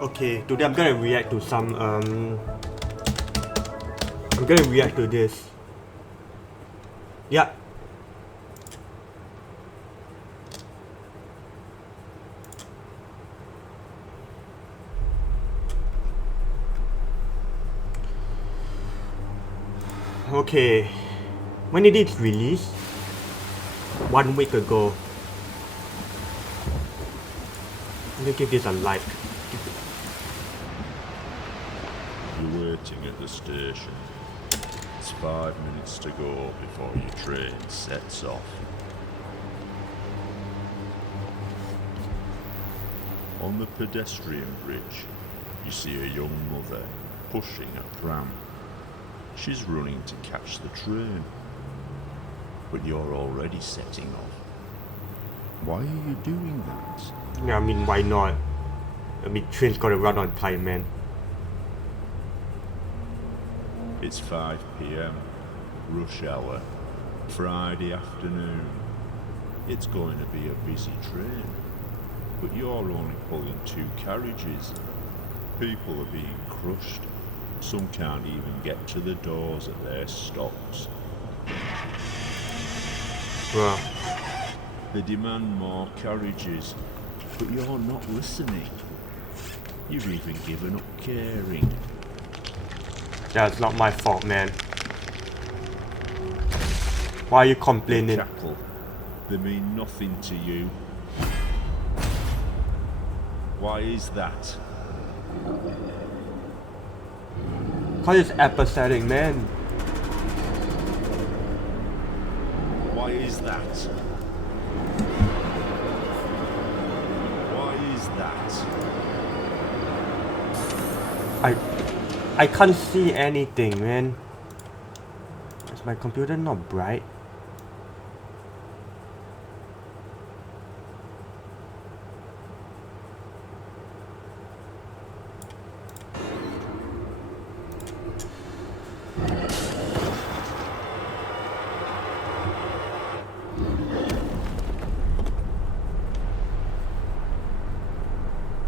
Okay, today I'm gonna react to some I'm gonna react to this. Yeah. Okay. When did it release? 1 week ago. Let me give this a like. You're waiting at the station. It's 5 minutes to go before your train sets off. On the pedestrian bridge, you see a young mother pushing a pram. She's running to catch the train. But you're already setting off. Why are you doing that? Yeah, I mean, why not? I mean, train's gotta run on time, man. It's 5 p.m, rush hour, Friday afternoon. It's going to be a busy train, but you're only pulling 2 carriages. People are being crushed. Some can't even get to the doors at their stops. Well, They demand more carriages, but you're not listening. You've even given up caring. that's not my fault, man. Why are you complaining? Cackle, they mean nothing to you. Why is that? Cause it's apathetic, man. Why is that? Why is that? I can't see anything, man. Is my computer not bright?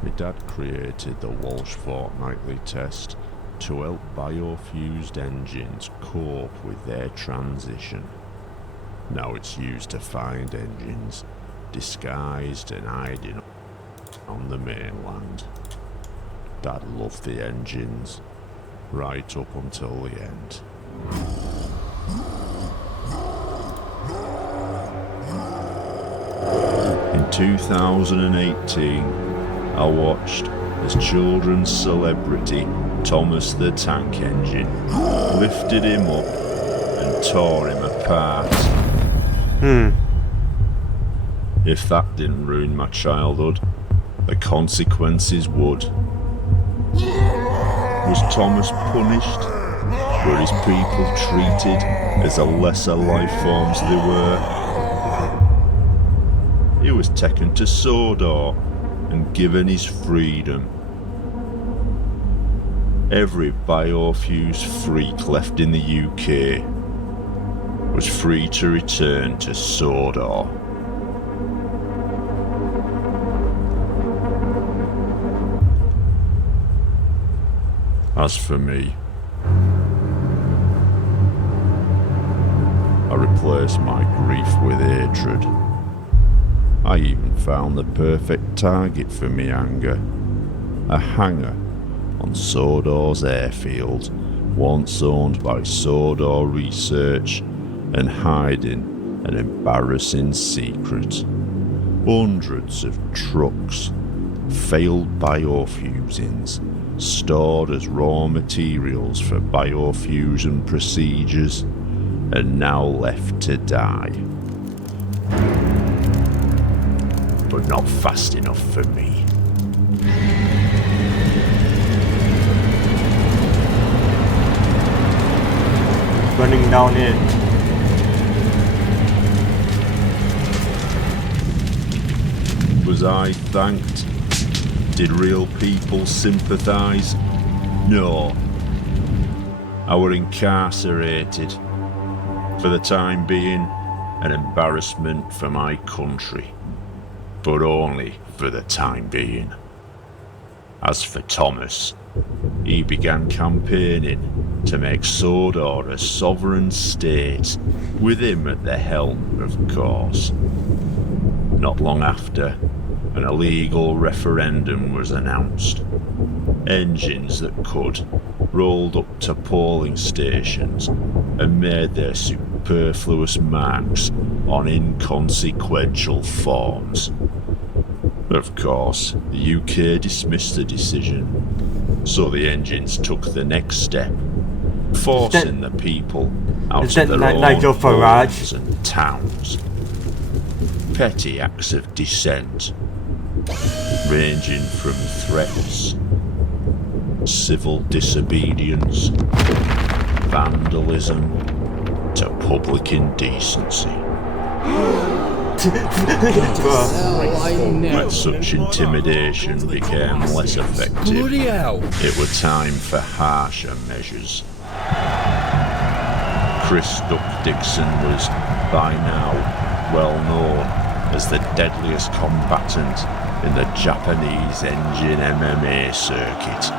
My dad created the Walsh Fortnightly test to help biofused engines cope with their transition. Now it's used to find engines disguised and hiding on the mainland. Dad loved the engines, right up until the end. In 2018, I watched as children's celebrity Thomas the Tank Engine lifted him up and tore him apart. If that didn't ruin my childhood, the consequences would. Was Thomas punished? Were his people treated as a lesser life forms they were? He was taken to Sodor and given his freedom. Every biofuse freak left in the UK was free to return to Sodor. As for me, I replaced my grief with hatred. I even found the perfect target for me anger. A hangar on Sodor's airfield, once owned by Sodor Research and hiding an embarrassing secret. Hundreds of trucks, failed biofusings, stored as raw materials for biofusion procedures, and now left to die. But not fast enough for me. Running down it. Was I thanked? Did real people sympathise? No. I were incarcerated. For the time being, an embarrassment for my country. But only for the time being. As for Thomas, he began campaigning to make Sodor a sovereign state, with him at the helm, of course. Not long after, an illegal referendum was announced. Engines that could rolled up to polling stations and made their superfluous marks on inconsequential forms. Of course, the UK dismissed the decision, so the engines took the next step, forcing the people out of their own homes and towns. Petty acts of dissent, ranging from threats, civil disobedience, vandalism, to public indecency. When such intimidation became less effective, it was time for harsher measures. Chris Duck Dixon was, by now, well known as the deadliest combatant in the Japanese engine MMA circuit.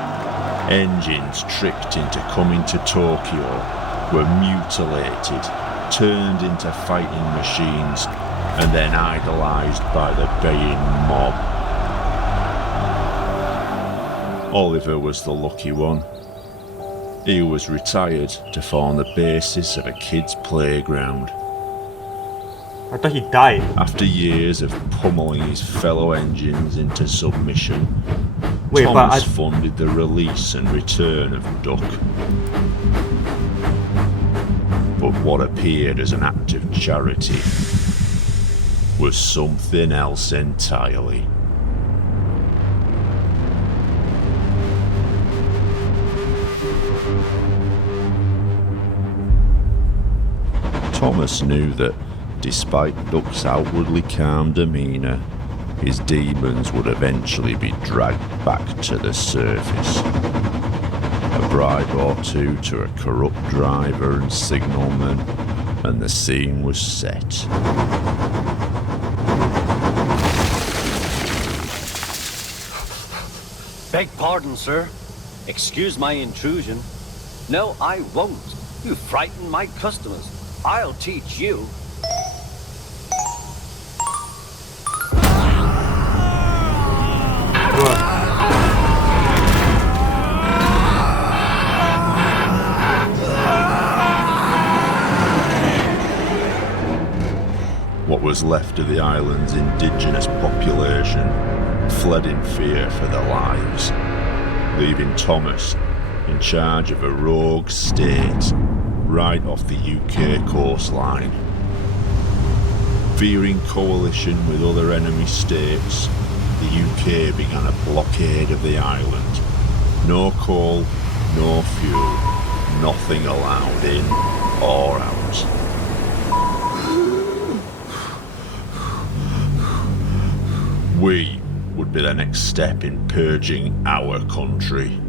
Engines tricked into coming to Tokyo were mutilated, turned into fighting machines, and then idolised by the baying mob. Oliver was the lucky one. He was retired to form the basis of a kid's playground. I thought he died. After years of pummeling his fellow engines into submission, Thomas funded the release and return of Duck. But what appeared as an act of charity was something else entirely. Thomas knew that, despite Duck's outwardly calm demeanour, his demons would eventually be dragged back to the surface. A bribe or two to a corrupt driver and signalman, and the scene was set. Beg pardon, sir. Excuse my intrusion. No, I won't. You frighten my customers. I'll teach you. What was left of the island's indigenous population fled in fear for their lives, leaving Thomas in charge of a rogue state right off the UK coastline. Fearing coalition with other enemy states, the UK began a blockade of the island. No coal, no fuel, nothing allowed in or out. We would be the next step in purging our country.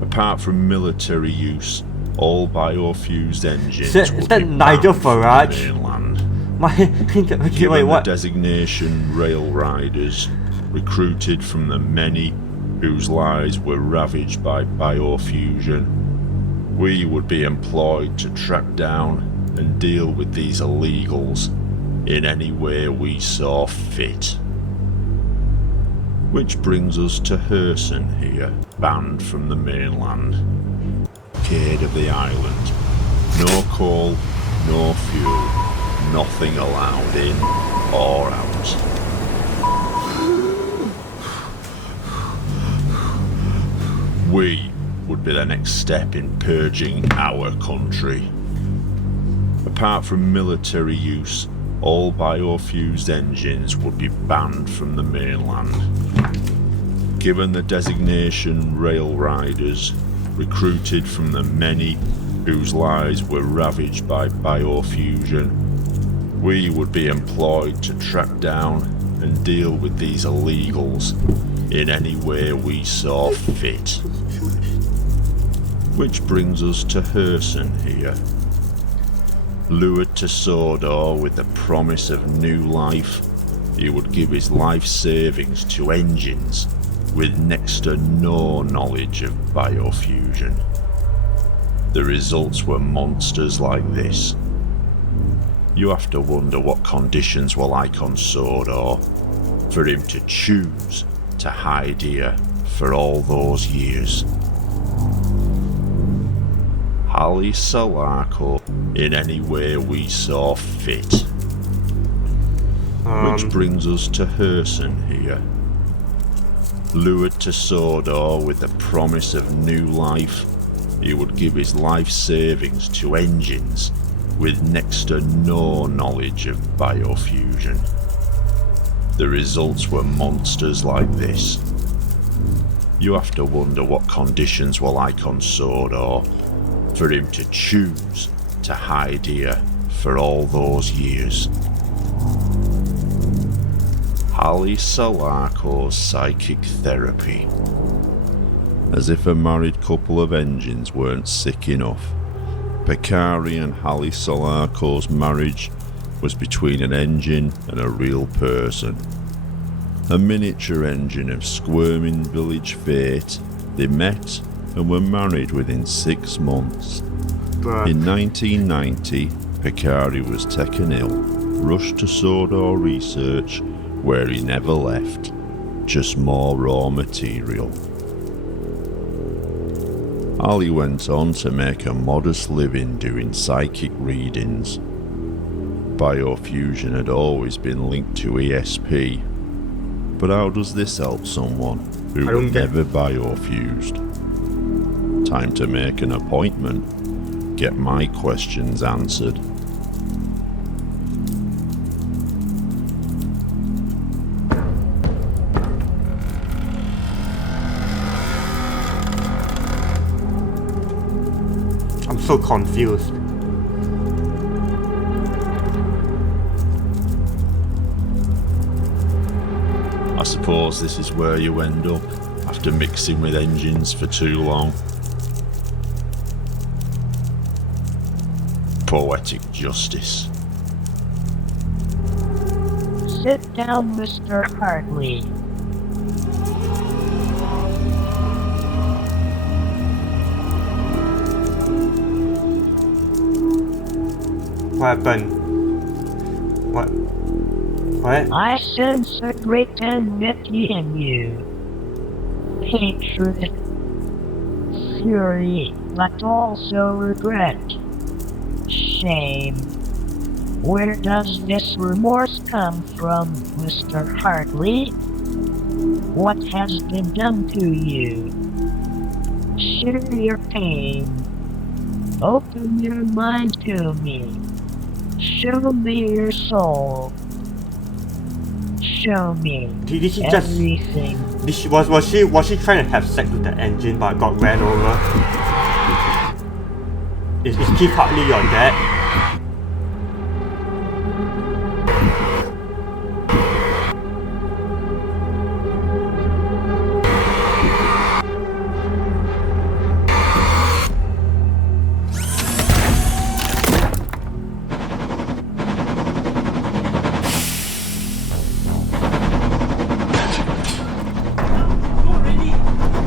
Apart from military use, all biofused engines would be Nigel Farage? From the mainland. Given what? The designation rail riders, recruited from the many whose lives were ravaged by biofusion, we would be employed to track down and deal with these illegals in any way we saw fit. Which brings us to Herson here, banned from the mainland. Blockade of the island. No coal, no fuel, nothing allowed in or out. We would be the next step in purging our country. Apart from military use, all biofused engines would be banned from the mainland. Given the designation rail riders, recruited from the many whose lives were ravaged by biofusion, we would be employed to track down and deal with these illegals in any way we saw fit. Which brings us to Herson here. Lured to Sodor with the promise of new life, he would give his life savings to engines with next to no knowledge of biofusion. The results were monsters like this. You have to wonder what conditions were like on Sodor for him to choose to hide here for all those years. Hallie Solarco in any way we saw fit. Which brings us to Herson here. Lured to Sodor with the promise of new life, he would give his life savings to engines with next to no knowledge of biofusion. The results were monsters like this. You have to wonder what conditions were like on Sodor for him to choose to hide here for all those years. Hallie Solarco's psychic therapy. As if a married couple of engines weren't sick enough, Picari and Hallie Solarco's marriage was between an engine and a real person. A miniature engine of squirming village fate, they met and were married within 6 months. In 1990, Picari was taken ill, rushed to Sodor research, where he never left, just more raw material. Ali went on to make a modest living doing psychic readings. Biofusion had always been linked to ESP, but how does this help someone who was never biofused? Time to make an appointment, get my questions answered. I'm so confused. I suppose this is where you end up after mixing with engines for too long. Poetic justice. Sit down, Mr. Hartley. What happened? What? I sense a great enmity in you. Hatred, fury, but also regret. Shame. Where does this remorse come from, Mr. Hartley? What has been done to you? Share your pain. Open your mind to me. Show me your soul. Show me Did she just everything. was she trying to have sex with the engine but got ran over? Is Keith Hartley your dad?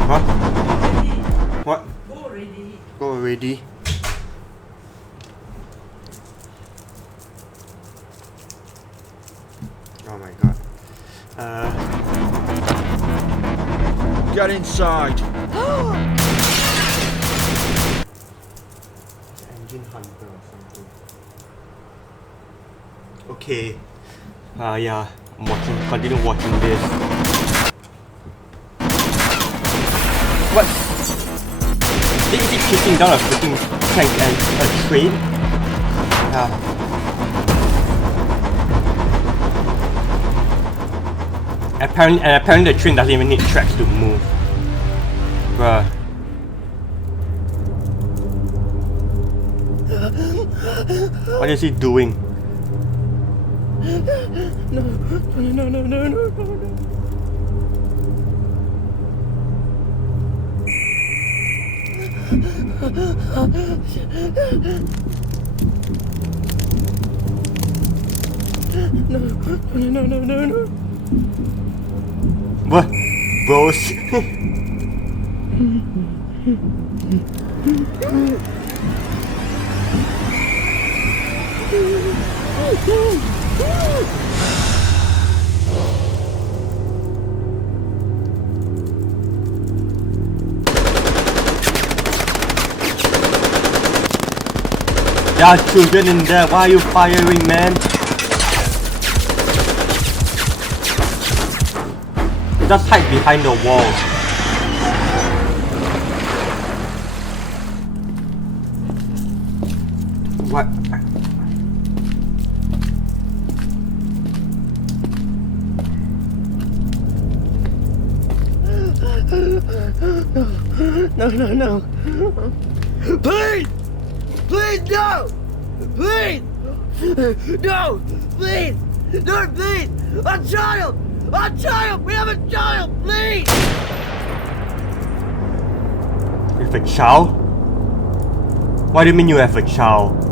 What? What? Go already. Oh my god. Get inside! Engine hunter or something. Okay. Yeah. Continue watching this. What? Is he kicking down a freaking tank and a train? Yeah. Apparently the train doesn't even need tracks to move. Bruh. What is he doing? No. What? bros. There are children in there, why are you firing, man? Just hide behind the wall. What? No. Please! Please, no! Please! No! Please! No, please! A child! A child! We have a child! Please! You have a child? What do you mean you have a child?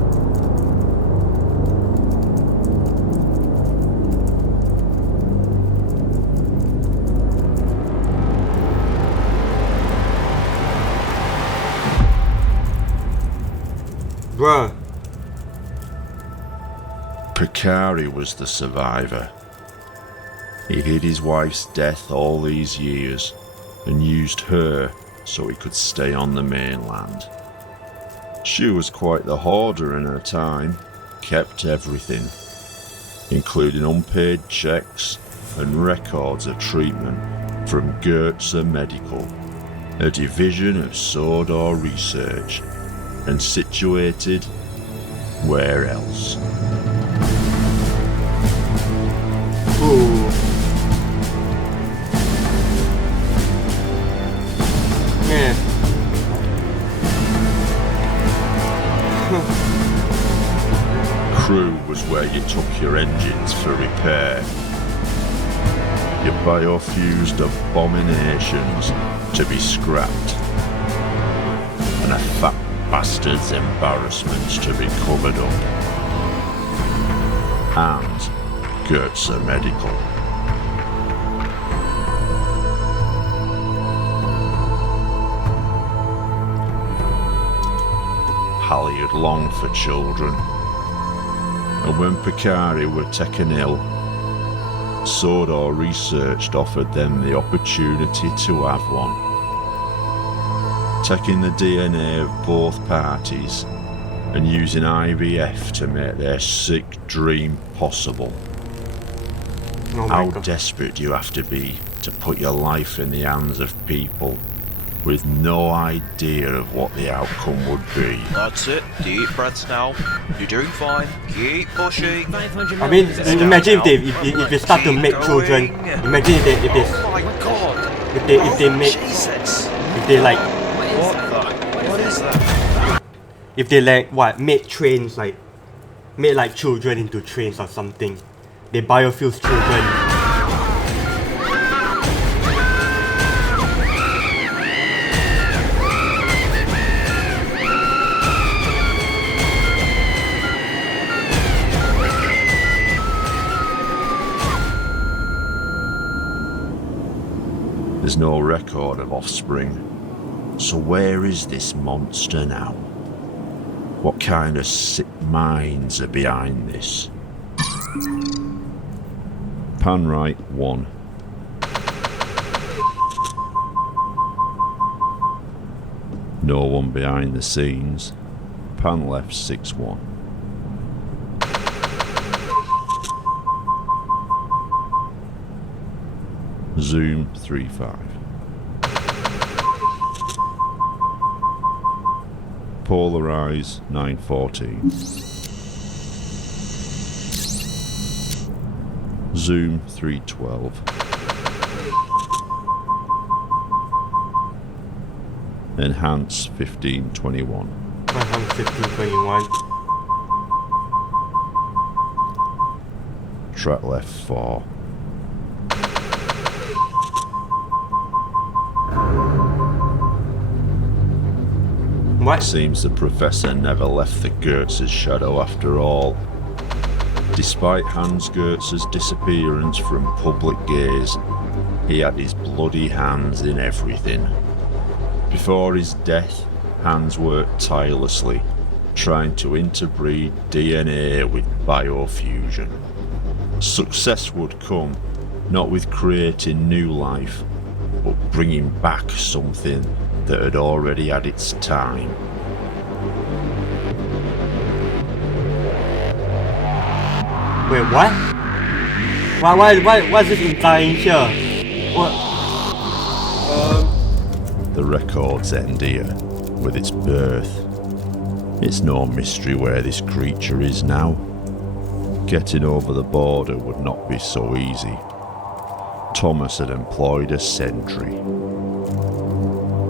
Bruh. Picari was the survivor. He hid his wife's death all these years and used her so he could stay on the mainland. She was quite the hoarder in her time, kept everything, including unpaid checks and records of treatment from Goetze Medical, a division of Sodor Research, and situated where else? Ooh. Yeah. Crew was where you took your engines for repair. Your biofused abominations to be scrapped, and a fat bastard's embarrassments to be covered up. And Goetze Medical. Hallie had longed for children, and when Picari were taken ill, Sodor Research offered them the opportunity to have one, taking the DNA of both parties and using IVF to make their sick dream possible. Oh my How God. desperate do you have to be to put your life in the hands of people with no idea of what the outcome would be? That's it. Deep breaths now. You're doing fine. Keep pushing. I mean, imagine if they start to make children. Imagine if Oh my god. if they make Jesus. if they like What is that? if they like what made trains like made like children into trains or something. They biofuse children. There's no record of offspring. So where is this monster now? What kind of sick minds are behind this? Panright 1. No one behind the scenes. Pan left 6-1. Zoom 3-5. Polarize 9-14. Zoom 3-12. Enhance 15-21. 1521. Track left 4. What? Seems the professor never left the Goetz's shadow after all. Despite Hans Goetz's disappearance from public gaze, He had his bloody hands in everything. Before his death, Hans worked tirelessly, trying to interbreed DNA with biofusion. Success would come, not with creating new life, but bringing back something that had already had its time. Wait, what? Why is this implying here? What? The records end here, with its birth. It's no mystery where this creature is now. Getting over the border would not be so easy. Thomas had employed a sentry.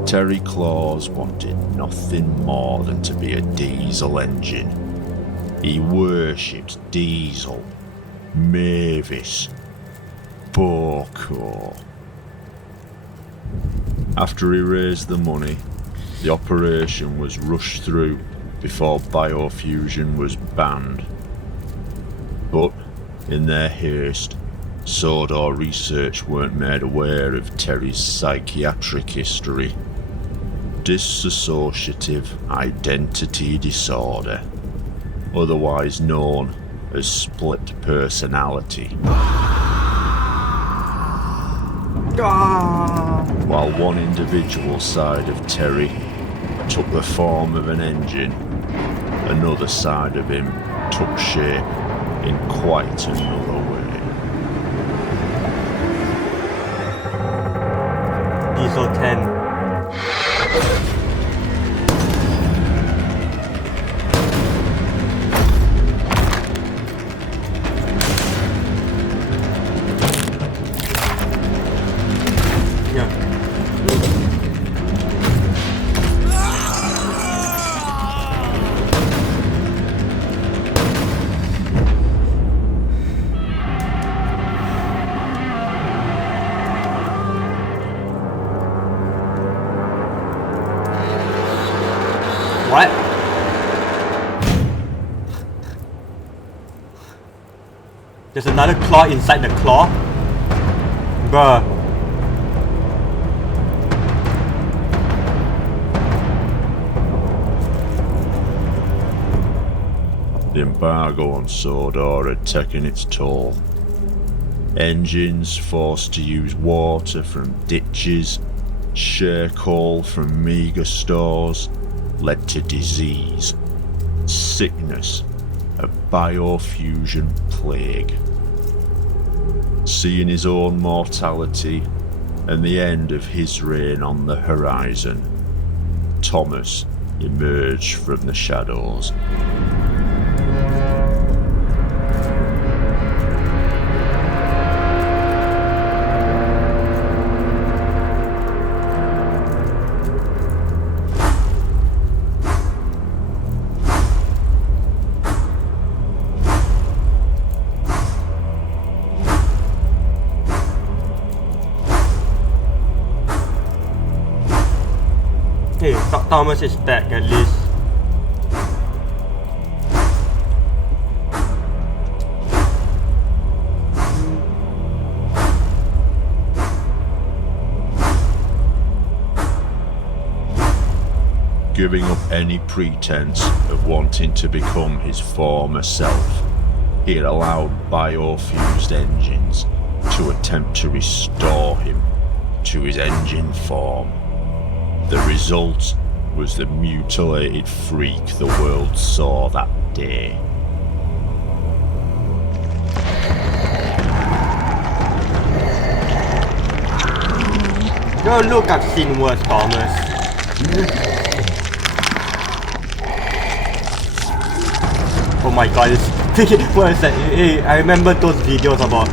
Terry Claus wanted nothing more than to be a diesel engine. He worshipped Diesel, Mavis, Boko. After he raised the money, the operation was rushed through before biofusion was banned. But, in their haste, Sodor research weren't made aware of Terry's psychiatric history. Dissociative identity disorder, otherwise known as split personality. While one individual side of Terry took the form of an engine, another side of him took shape in quite another way. Diesel 10. What? There's another claw inside the claw? Bruh. The embargo on Sodor had taken its toll. Engines forced to use water from ditches, share coal from meagre stores, led to disease, sickness, a biofusion plague. Seeing his own mortality and the end of his reign on the horizon, Thomas emerged from the shadows. Hey, Thomas is back at least. Giving up any pretense of wanting to become his former self, he had allowed biofused engines to attempt to restore him to his engine form. The result was the mutilated freak the world saw that day. No, look, I've seen worse, Thomas. Oh my god, it's what is that? Hey, I remember those videos about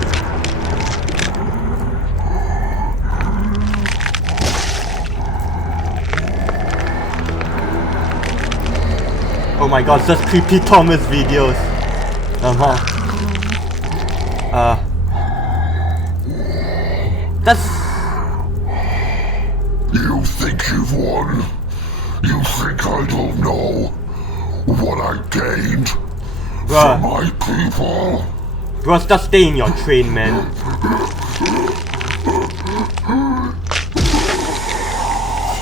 oh my god, just creepy Thomas videos. That's You think you've won? You think I don't know what I gained for my people? bro, just stay in your train, man.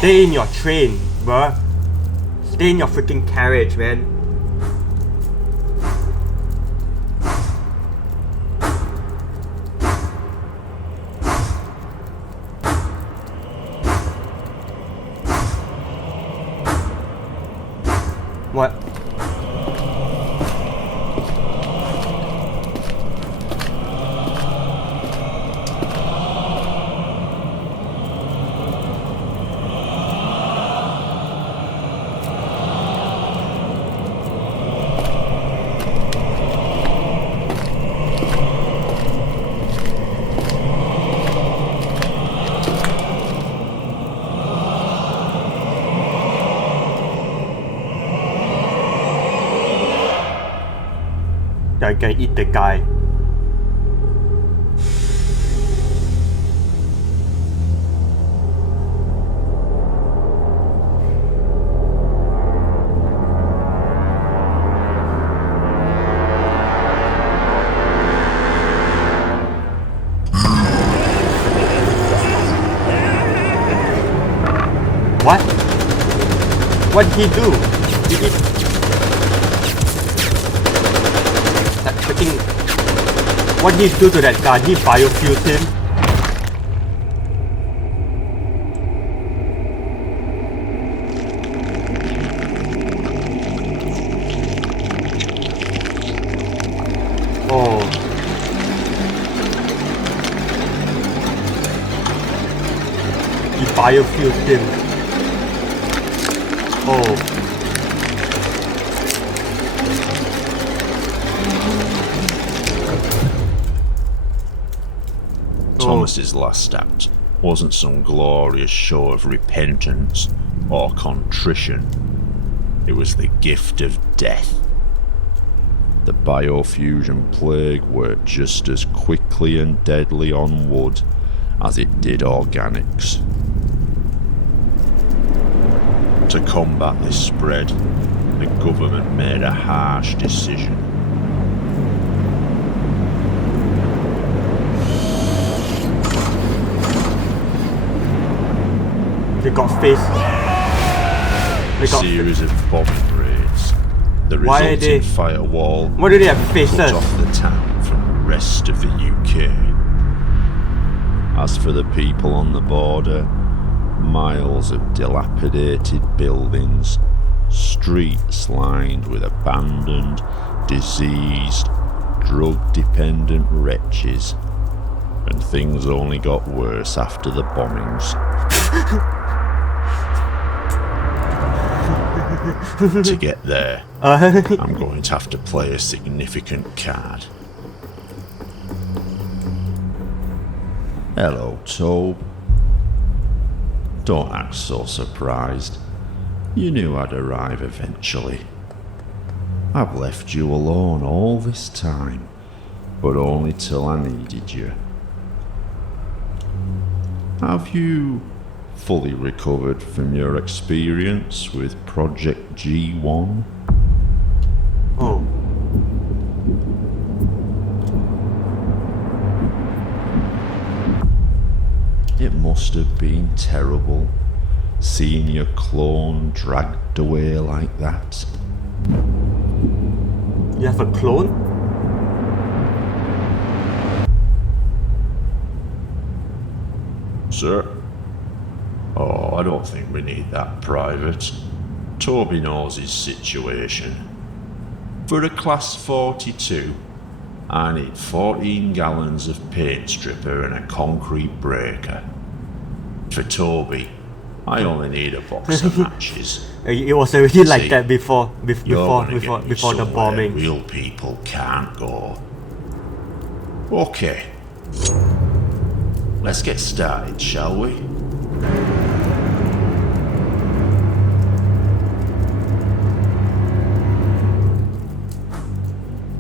Stay in your train, bruh. Stay in your freaking carriage, man. What? They're gonna eat the guy. What? What did he do? Did he... That freaking... What did he do to that guy? Did he biofuse him? Oh. He biofused him. Oh. Thomas's last act wasn't some glorious show of repentance or contrition. It was the gift of death. The biofusion plague worked just as quickly and deadly on wood as it did organics. To combat this spread, the government made a harsh decision. They got faced. They got Series of bombing raids. The Why are resulting they- firewall What do they have faces? cut off the town from the rest of the UK. As for the people on the border, miles of dilapidated buildings, streets lined with abandoned, diseased, drug-dependent wretches, and things only got worse after the bombings. To get there, I'm going to have to play a significant card. Hello, Tobe. Don't act so surprised. You knew I'd arrive eventually. I've left you alone all this time, but only till I needed you. Have you fully recovered from your experience with Project G1? Oh. It must have been terrible, seeing your clone dragged away like that. You have a clone? Sir? Oh, I don't think we need that private. Toby knows his situation. For a class 42, I need 14 gallons of paint stripper and a concrete breaker. For Toby, I only need a box of matches. It was already like See, that before You're gonna get me before the somewhere bombing. real people can't go. Okay. Let's get started, shall we?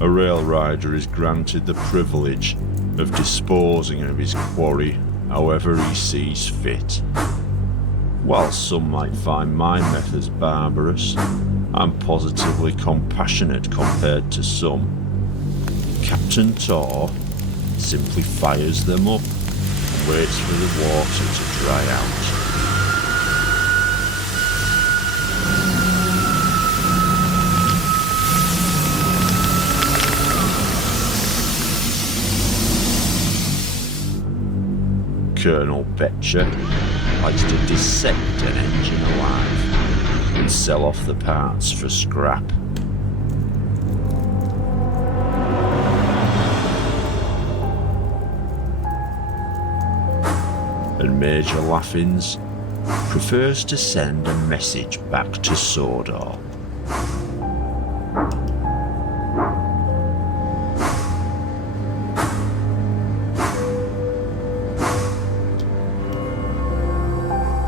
A rail rider is granted the privilege of disposing of his quarry however he sees fit. While some might find my methods barbarous, I'm positively compassionate compared to some. Captain Tor simply fires them up and waits for the water to dry out. Colonel Betcher likes to dissect an engine alive and sell off the parts for scrap. And Major Laffins prefers to send a message back to Sodor.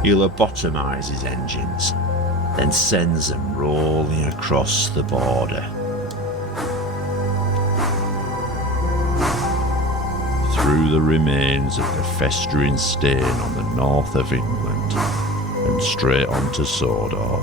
He'll lobotomise his engines, then sends them rolling across the border. Through the remains of the festering stain on the north of England, and straight on to Sodor.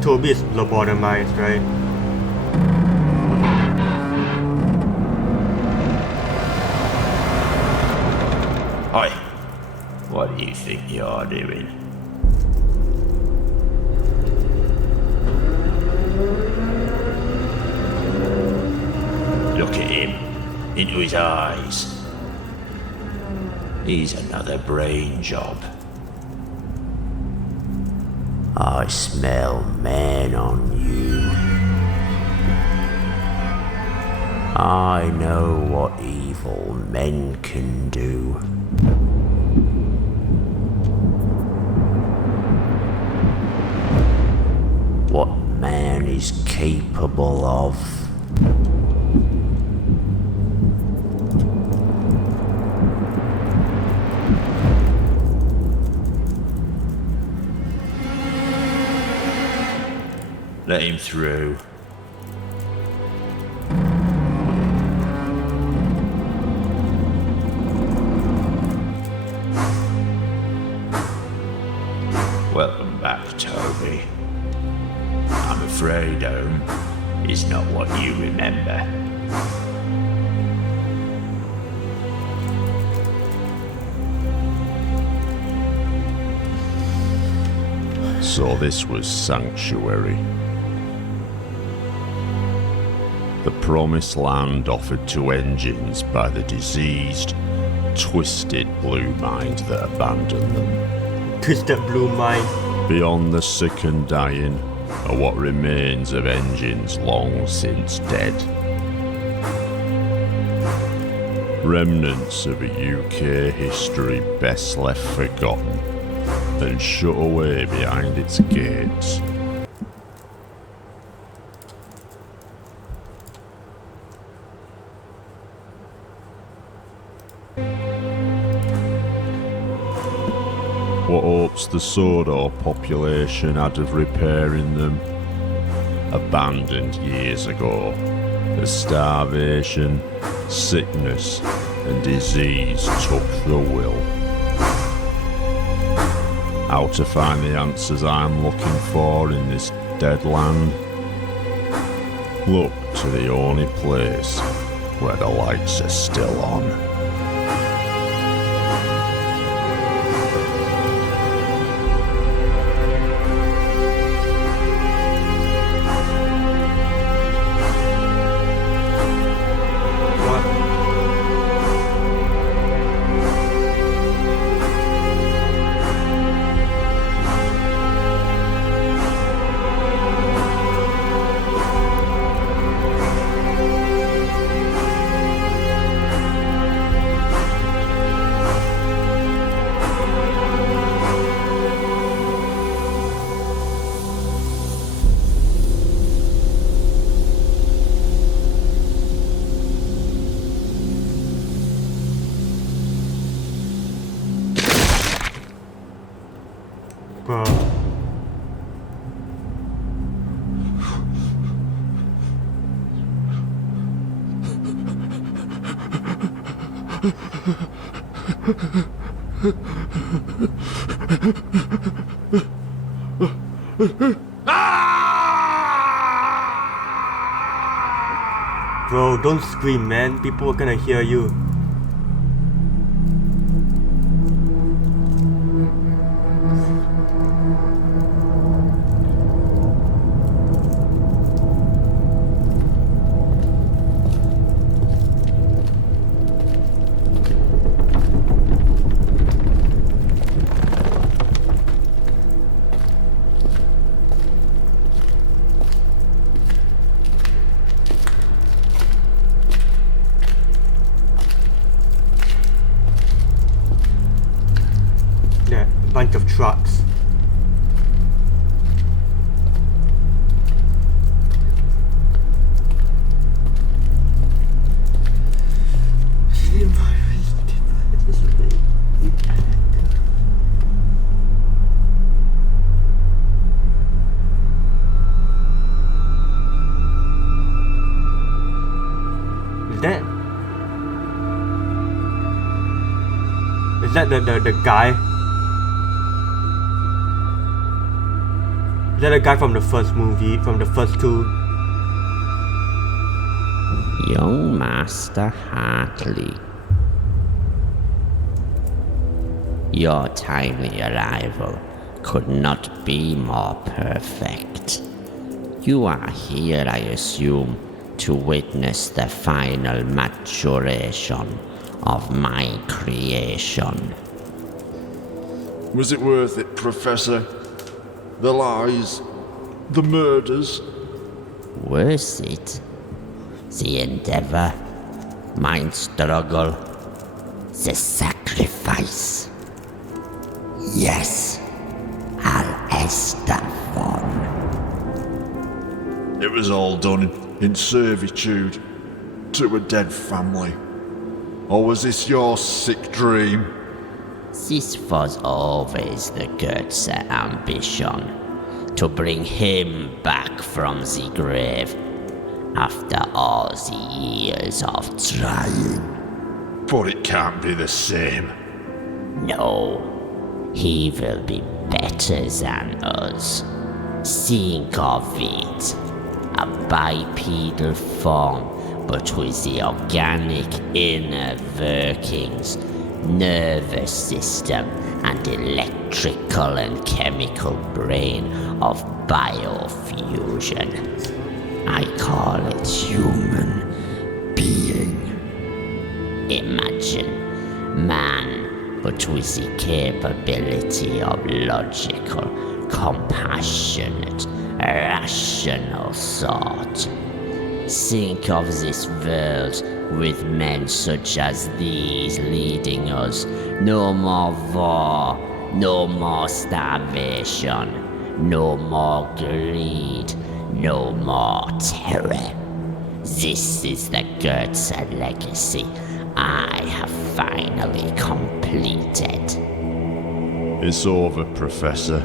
Toby is lobotomized, right? Oi, what do you think you're doing? Look at him, into his eyes. He's another brain job. I smell man on you. I know what evil men can do. What man is capable of. Let him through. Welcome back, Toby. I'm afraid home is not what you remember. So this was Sanctuary. The promised land offered to engines by the diseased, twisted blue mind that abandoned them. Twisted blue mind. Beyond the sick and dying are what remains of engines long since dead. Remnants of a UK history best left forgotten and shut away behind its gates. What hopes the Sodor population had of repairing them, abandoned years ago, as starvation, sickness and disease took the will. How to find the answers I'm looking for in this dead land? Look to the only place where the lights are still on. Bro, don't scream, man. People are gonna hear you. Yeah, a bunch of trucks. Is that the guy? Is that a guy from the first movie, from the first two? Young Master Hartley. Your timely arrival could not be more perfect. You are here, I assume, to witness the final maturation of my creation. Was it worth it, Professor? The lies, the murders? Worth it? The endeavor, my struggle, the sacrifice. Yes, Al-Estafon. It was all done in servitude to a dead family. Or was this your sick dream? This was always the Goethe ambition, to bring him back from the grave after all the years of trying. But it can't be the same. No, he will be better than us. Think of it. A bipedal form, but with the organic inner workings, nervous system, and electrical and chemical brain of biofusion. I call it human being. Imagine man, but with the capability of logical, compassionate, rational thought. Think of this world with men such as these leading us. No more war, no more starvation, no more greed, no more terror. This is the Goethe legacy I have finally completed. It's over, Professor.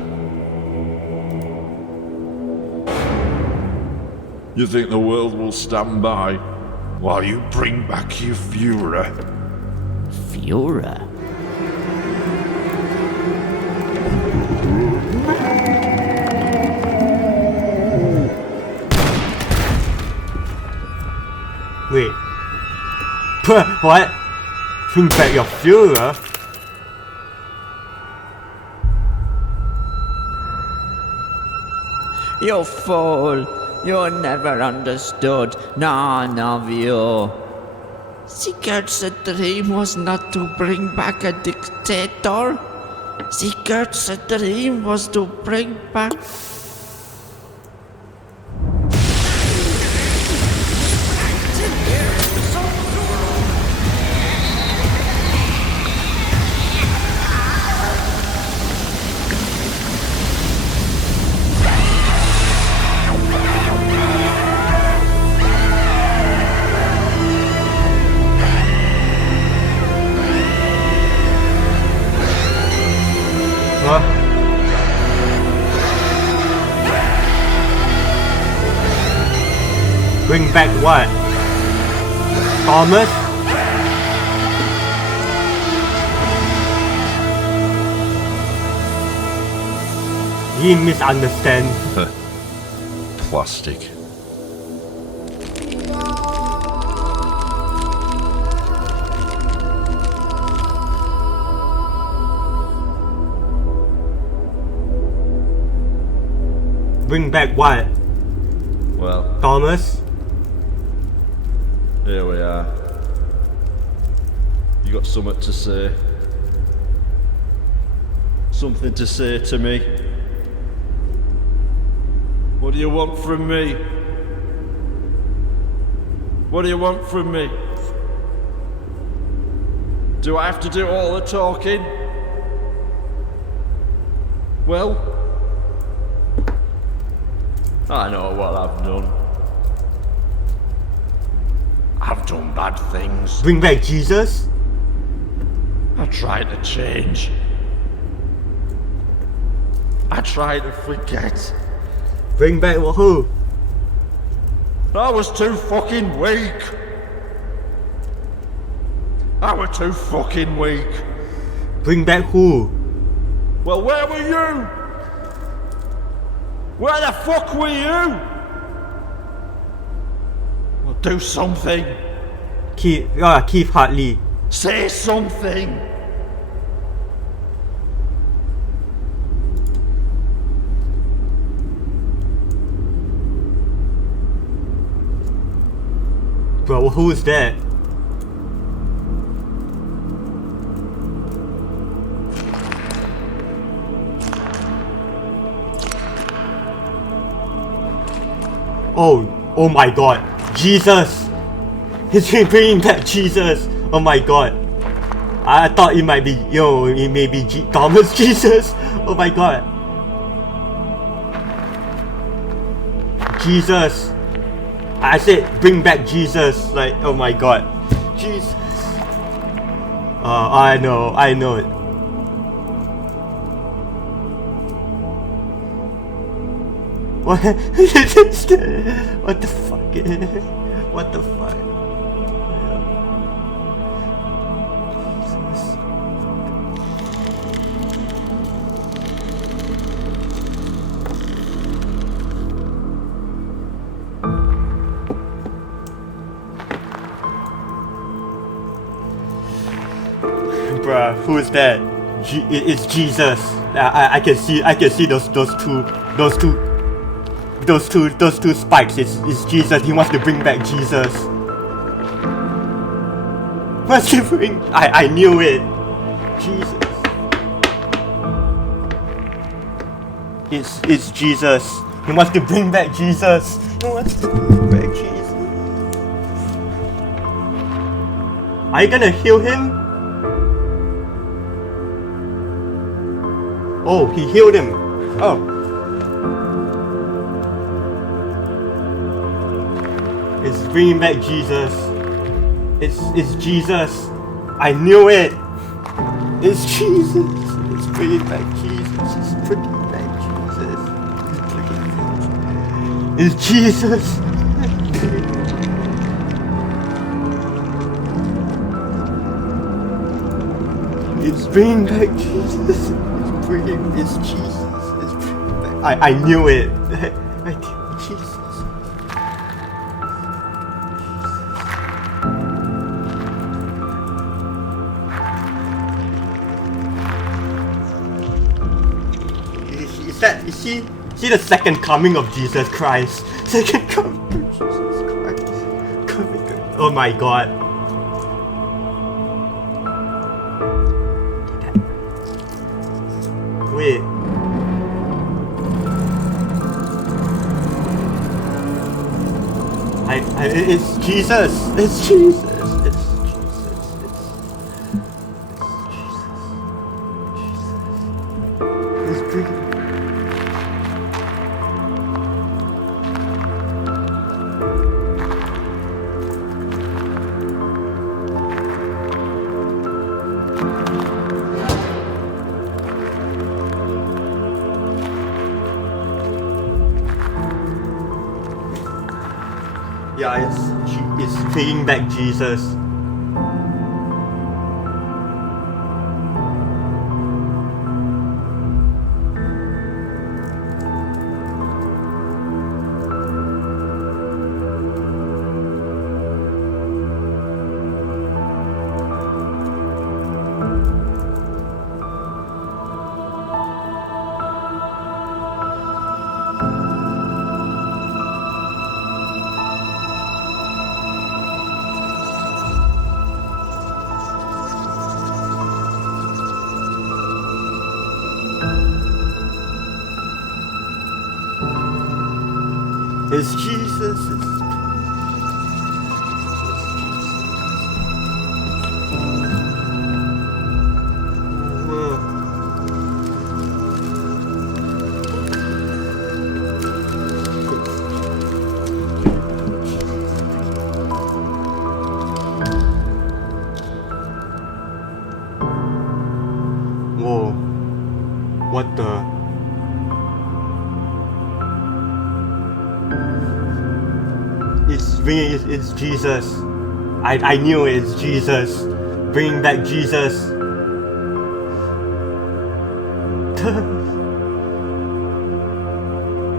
You think the world will stand by while you bring back your Führer? Führer? Wait. What? Bring back your Führer? You fool! You never understood, none of you. The Goethe dream was not to bring back a dictator. The Goethe dream was to bring back... Huh? Bring back what? Thomas? He misunderstands. Plastic. Bring back what? Well, Thomas? here we are. You got something to say? Something to say to me? What do you want from me? What do you want from me? Do I have to do all the talking? Well, I know what I've done. I've done bad things. Bring back Jesus? I tried to change. I tried to forget. Bring back who? I was too fucking weak. I was too fucking weak. Bring back who? Well, where were you? Where the fuck were you? Well, do something. Keith Hartley. Say something. Bro, who is that? Oh my god. Jesus! He's bringing back Jesus! Oh my god. I thought it might be, it may be Thomas Jesus! Oh my god. Jesus! I said bring back Jesus! Like, oh my god. Jesus! I know it. What? What the fuck? What the fuck? Bruh, who is that? It's Jesus. I can see those two spikes. It's Jesus. He wants to bring back Jesus. What's he bring? I knew it. Jesus. It's Jesus. He wants to bring back Jesus. He wants to bring back Jesus. Are you gonna heal him? Oh, he healed him. Oh. It's bringing back Jesus. It's Jesus. I knew it. It's Jesus. It's bringing back Jesus. It's bringing back Jesus. It's Jesus. It's bringing back Jesus. It's Jesus. It's bringing back. I knew it. Jesus. Is see the second coming of Jesus Christ? Second coming of Jesus Christ. Oh my god. Wait. It's Jesus. It's Jesus. It's Jesus. It's Jesus. Yeah, it's taking back Jesus. It's Jesus. Whoa. What the? It's Jesus. I knew it. It's Jesus. Bringing back Jesus.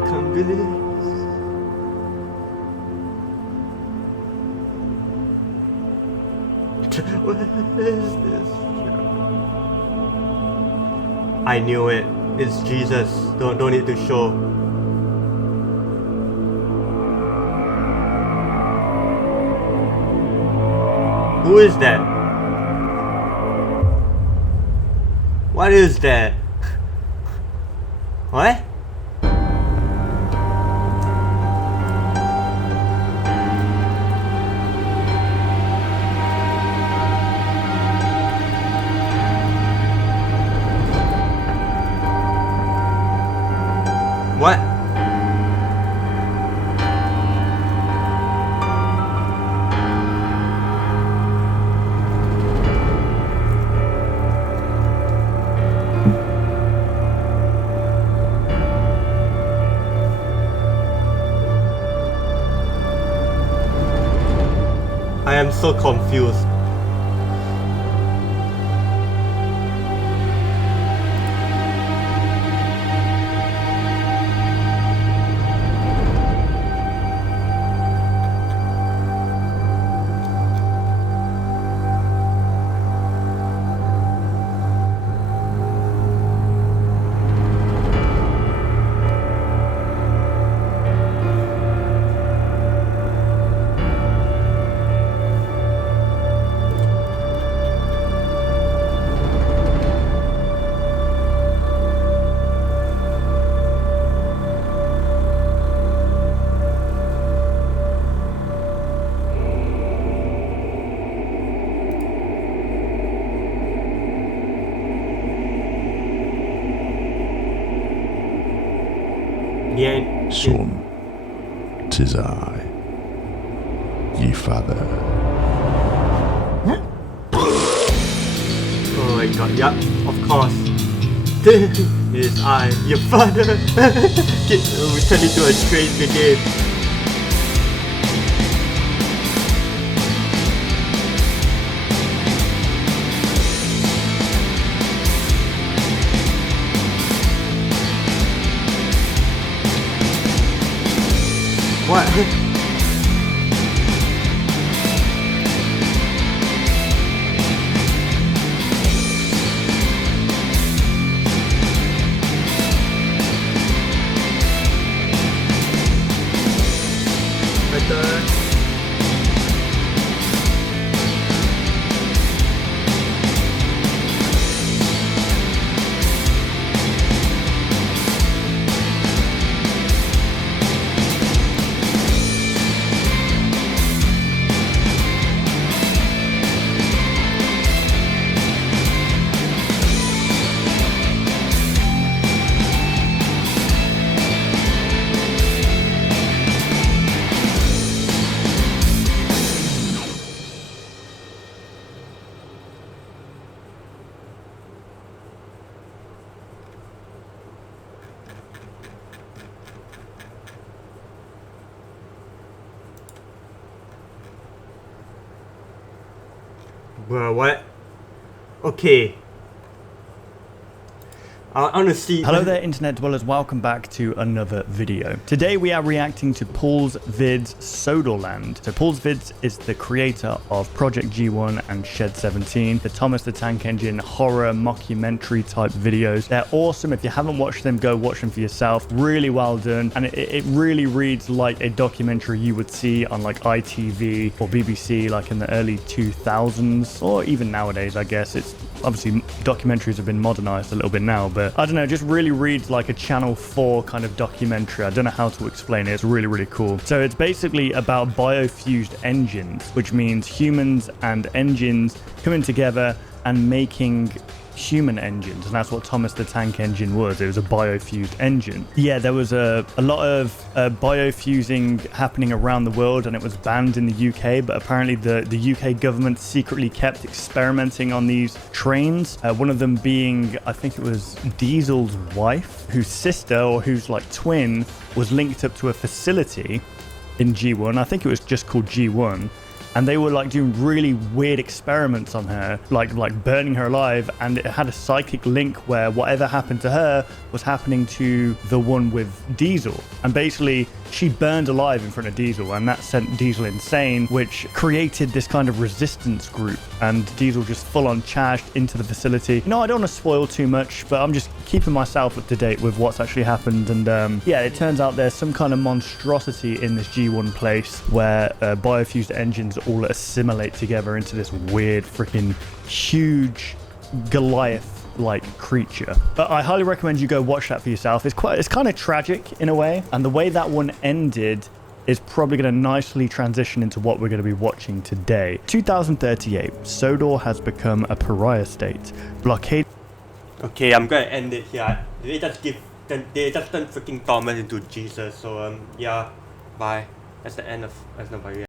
Can't believe it. What is this? I knew it. It's Jesus. Don't need to show. Who is that? What is that? What? What? I am so confused. Yeah. Son, 'tis I, ye father. Oh my god, yep, of course. It is I, your father. We turn into a train brigade. What? Bro, what? Okay. I want to see. Hello there, internet dwellers. Welcome back to another video. Today we are reacting to Paul's Vids Sodorland. So Paul's Vids is the creator of Project G1 and Shed 17, the Thomas the Tank Engine horror mockumentary type videos. They're awesome. If you haven't watched them, go watch them for yourself. Really well done. And it really reads like a documentary you would see on like ITV or BBC like in the early 2000s, or even nowadays, I guess. It's Obviously, documentaries have been modernized a little bit now, but I don't know, just really reads like a Channel 4 kind of documentary. I don't know how to explain it. It's really, really cool. So it's basically about biofused engines, which means humans and engines coming together and making human engines, and that's what Thomas the Tank Engine was. It was a biofused engine. Yeah, there was a lot of biofusing happening around the world, and it was banned in the UK, but apparently the UK government secretly kept experimenting on these trains, one of them being, I think it was Diesel's wife, whose sister, or whose like twin, was linked up to a facility in G1. I think it was just called G1. And they were like doing really weird experiments on her, like burning her alive, and it had a psychic link where whatever happened to her was happening to the one with Diesel. And basically, she burned alive in front of Diesel, and that sent Diesel insane, which created this kind of resistance group. And Diesel just full on charged into the facility. No, I don't want to spoil too much, but I'm just keeping myself up to date with what's actually happened. And yeah, it turns out there's some kind of monstrosity in this G1 place where biofused engines all assimilate together into this weird freaking huge Goliath-like creature. But I highly recommend you go watch that for yourself. It's kind of tragic in a way, and the way that one ended is probably going to nicely transition into what we're going to be watching today. 2038, Sodor has become a pariah state. Blockade. Okay, I'm gonna end it here. They just turn freaking Thomas into Jesus. So yeah, bye. That's the end of